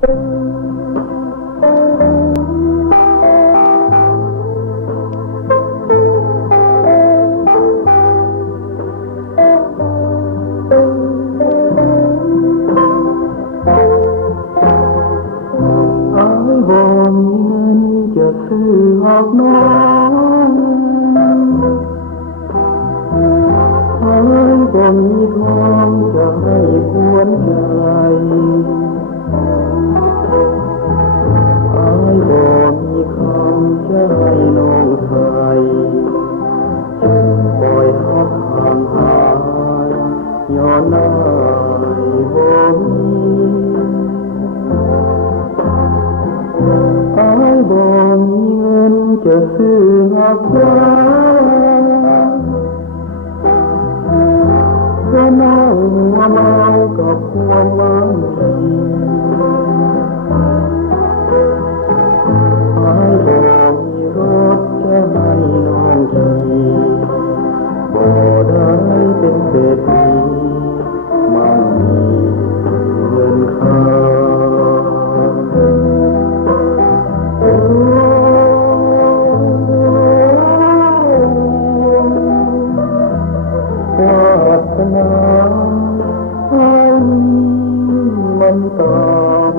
ซื้อหอกน้องหายบ่มีทองจะให้พวนใจหายบ่มีคำจะให้น้องใส่จึงปล่อยหักห่างหายย้อนนายบ่มีบ่มีเงินจะซื้อหักษาเพราะเมาเมากับความหวังดีบ่มีรถจะให้น้องขี่บ่ได้เป็นเศรษฐีมั่งมีเงินค่าวาสนาให้มันตาม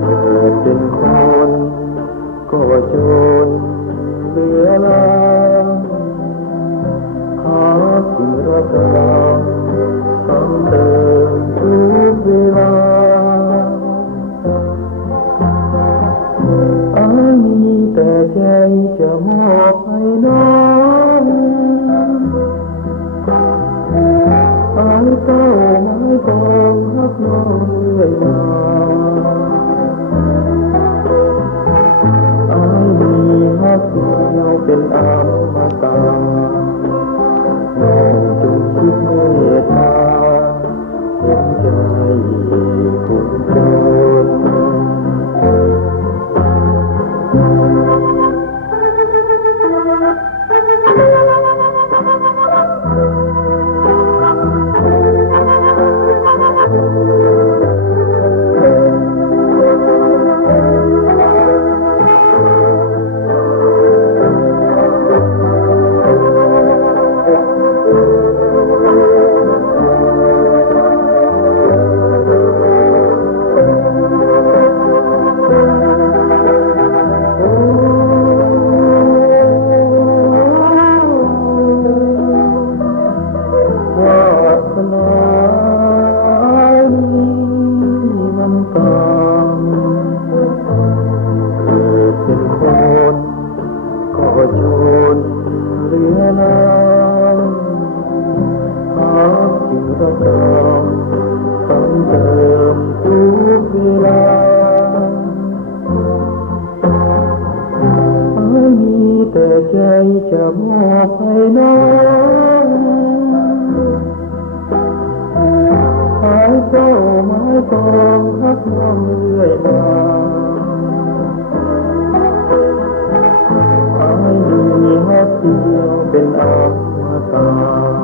เกิดเป็นคนก็จนเหลือลาหาสิ่งรักเราซ้ำเติมทุกเวลามีแต่ใจจะมอบให้น้องหายเศร้าหายตองรักน้องเรื่อยมามีฮักเดียวเป็นอมตะน้องจงคิดเมตตาเห็นใจคนจนชนเหลือลายหาสิ่งรักเราซ้ำเติมทุกเวลามีแต่ใจจะมอบให้น้องหายเศร้าหายตองรักน้องเรื่อยมาฮักเดียวเป็นอมตะ